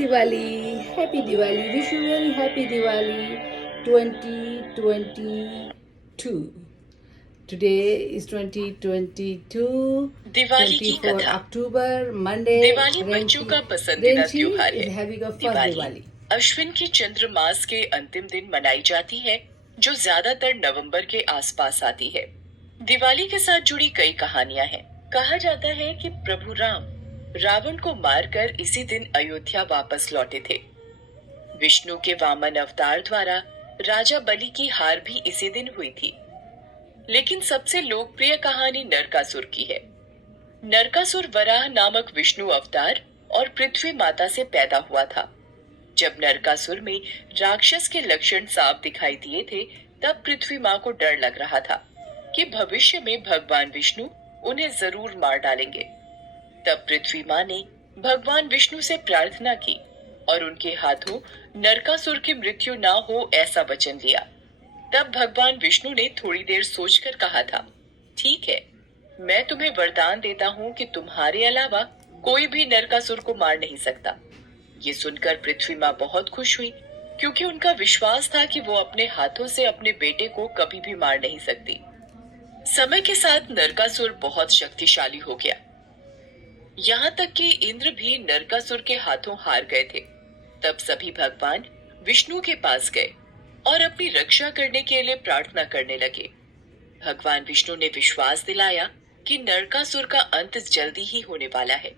Happy Diwali. Wish you very happy Diwali 2022. Today is 2022, Diwali की 24 कथा। October, Monday. Diwali बच्चों का पसंदीदा Renchi त्योहार is है। having a first Diwali Diwali. Ashwin के चंद्र मास के अंतिम दिन मनाई जाती है, जो ज्यादातर नवंबर के आसपास आती है। दिवाली के साथ जुड़ी कई कहानियां हैं। कहा जाता है कि प्रभु राम रावण को मारकर इसी दिन अयोध्या वापस लौटे थे। विष्णु के वामन अवतार द्वारा राजा बलि की हार भी इसी दिन हुई थी। लेकिन सबसे लोकप्रिय कहानी नरकासुर की है। नरकासुर वराह नामक विष्णु अवतार और पृथ्वी माता से पैदा हुआ था। जब नरकासुर में राक्षस के लक्षण साफ दिखाई दिए थे, तब पृथ्वी माँ को डर लग रहा था कि भविष्य में भगवान विष्णु उन्हें जरूर मार डालेंगे। तब पृथ्वी माँ ने भगवान विष्णु से प्रार्थना की और उनके हाथों नरकासुर की मृत्यु ना हो ऐसा वचन लिया। तब भगवान विष्णु ने थोड़ी देर सोचकर कहा था, ठीक है, मैं तुम्हें वरदान देता हूँ कि तुम्हारे अलावा कोई भी नरकासुर को मार नहीं सकता। ये सुनकर पृथ्वी माँ बहुत खुश हुई, क्योंकि उनका विश्वास था कि वो अपने हाथों से अपने बेटे को कभी भी मार नहीं सकती। समय के साथ नरकासुर बहुत शक्तिशाली हो गया। यहाँ तक कि इंद्र भी नरकासुर के हाथों हार गए थे। तब सभी भगवान विष्णु के पास गए और अपनी रक्षा करने के लिए प्रार्थना करने लगे। भगवान विष्णु ने विश्वास दिलाया कि नरकासुर का अंत जल्दी ही होने वाला है।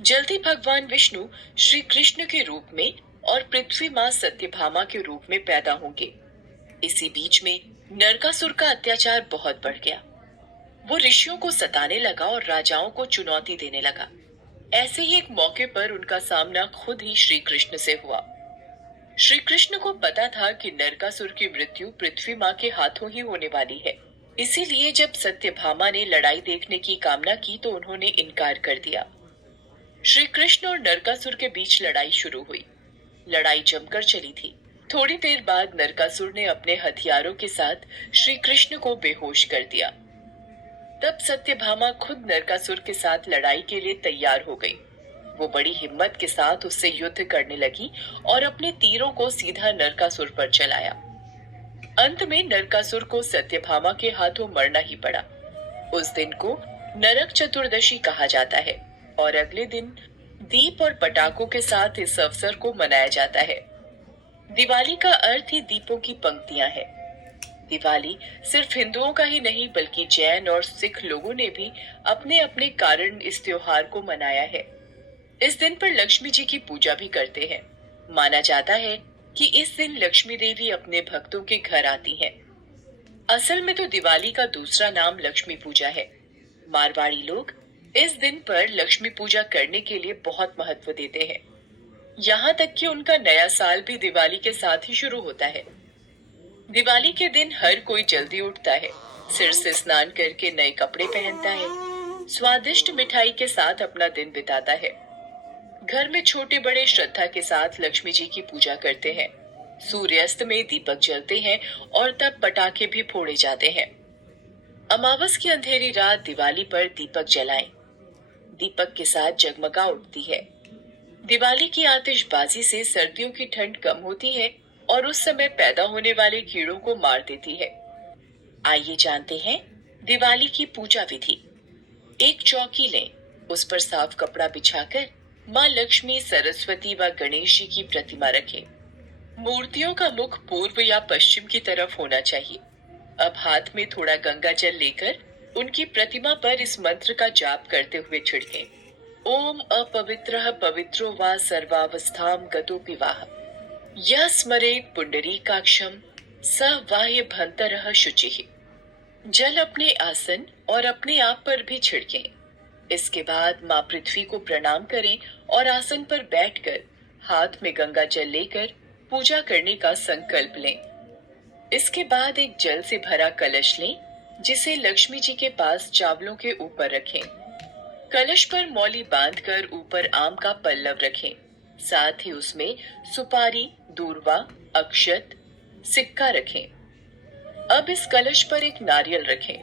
जल्दी भगवान विष्णु श्री कृष्ण के रूप में और पृथ्वी माँ सत्यभामा के रूप में पैदा होंगे। इसी बीच में नरकासुर का अत्याचार बहुत बढ़ गया। वो ऋषियों को सताने लगा और राजाओं को चुनौती देने लगा। ऐसे ही एक मौके पर उनका सामना खुद ही श्री कृष्ण से हुआ। श्री कृष्ण को पता था कि नरकासुर की मृत्यु पृथ्वी माँ के हाथों ही होने वाली है। इसीलिए जब सत्यभामा ने लड़ाई देखने की कामना की तो उन्होंने इनकार कर दिया। श्री कृष्ण और नरकासुर के बीच लड़ाई शुरू हुई। लड़ाई जमकर चली थी। थोड़ी देर बाद नरकासुर ने अपने हथियारों के साथ श्री कृष्ण को बेहोश कर दिया। तब सत्यभामा खुद नरकासुर के साथ लड़ाई के लिए तैयार हो गई। वो बड़ी हिम्मत के साथ उससे युद्ध करने लगी और अपने तीरों को सीधा नरकासुर पर चलाया। अंत में नरकासुर को सत्यभामा के हाथों मरना ही पड़ा। उस दिन को नरक चतुर्दशी कहा जाता है और अगले दिन दीप और पटाखों के साथ इस अवसर को मनाया जाता है। दिवाली का अर्थ ही दीपों की पंक्तियां है। दिवाली सिर्फ हिंदुओं का ही नहीं, बल्कि जैन और सिख लोगों ने भी अपने अपने कारण इस त्योहार को मनाया है। इस दिन पर लक्ष्मी जी की पूजा भी करते हैं। माना जाता है कि इस दिन लक्ष्मी देवी अपने भक्तों के घर आती हैं। असल में तो दिवाली का दूसरा नाम लक्ष्मी पूजा है। मारवाड़ी लोग इस दिन पर लक्ष्मी पूजा करने के लिए बहुत महत्व देते हैं। यहाँ तक कि उनका नया साल भी दिवाली के साथ ही शुरू होता है। दिवाली के दिन हर कोई जल्दी उठता है, सिर से स्नान करके नए कपड़े पहनता है, स्वादिष्ट मिठाई के साथ अपना दिन बिताता है। घर में छोटे बड़े श्रद्धा के साथ लक्ष्मी जी की पूजा करते हैं। सूर्यास्त में दीपक जलते हैं और तब पटाखे भी फोड़े जाते हैं। अमावस की अंधेरी रात दिवाली पर दीपक जलाएं। दीपक के साथ जगमगा उठती है। दिवाली की आतिशबाजी से सर्दियों की ठंड कम होती है और उस समय पैदा होने वाले कीड़ों को मार देती है। आइए जानते हैं दिवाली की पूजा विधि। एक चौकी लें, उस पर साफ कपड़ा बिछाकर माँ लक्ष्मी, सरस्वती व गणेश जी की प्रतिमा रखें। मूर्तियों का मुख पूर्व या पश्चिम की तरफ होना चाहिए। अब हाथ में थोड़ा गंगा जल लेकर उनकी प्रतिमा पर इस मंत्र का जाप करते हुए छिड़कें। ओम अपवित्रः पवित्रो वा सर्वावस्थां गतोऽपि वाह, यः स्मरेत् पुंडरीकाक्षं स वाह्य भंतरः शुचिः। जल अपने आसन और अपने आप पर भी छिड़कें। इसके बाद माँ पृथ्वी को प्रणाम करें और आसन पर बैठकर हाथ में गंगा जल लेकर पूजा करने का संकल्प लें। इसके बाद एक जल से भरा कलश लें, जिसे लक्ष्मी जी के पास चावलों के ऊपर रखें। कलश पर मौली बांधकर ऊपर आम का पल्लव रखें। साथ ही उसमें सुपारी, दूर्वा, अक्षत, सिक्का रखें। अब इस कलश पर एक नारियल रखें।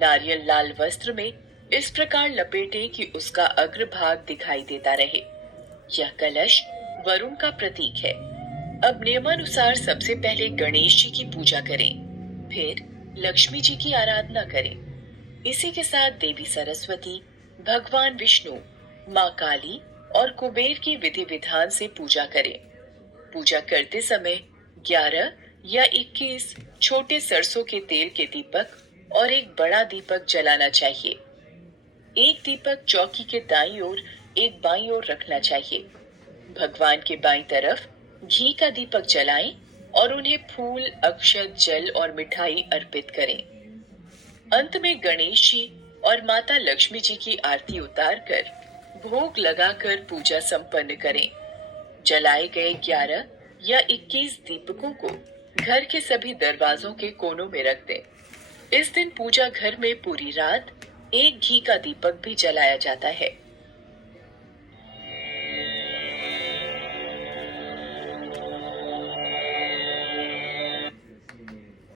नारियल लाल वस्त्र में इस प्रकार लपेटे कि उसका अग्रभाग दिखाई देता रहे। यह कलश वरुण का प्रतीक है। अब नियमानुसार सबसे पहले गणेश जी की पूजा करें, फिर लक्ष्मी जी की आराधना करें। इसी के साथ देवी सरस्वती, भगवान विष्णु, माँ काली और कुबेर की विधि विधान से पूजा करें। पूजा करते समय 11 या 21 छोटे सरसों के तेल के दीपक और एक बड़ा दीपक जलाना चाहिए। एक दीपक चौकी के दाईं ओर, एक बाईं ओर रखना चाहिए। भगवान के बाईं तरफ घी का दीपक जलाएं और उन्हें फूल, अक्षत, जल और मिठाई अर्पित करें। अंत में गणेश जी और माता लक्ष्मी जी की आरती उतारकर भोग लगाकर पूजा संपन्न करें। जलाए गए 11 या 21 दीपकों को घर के सभी दरवाजों के कोनों में रख दें। इस दिन पूजा घर में पूरी रात एक घी का दीपक भी जलाया जाता है।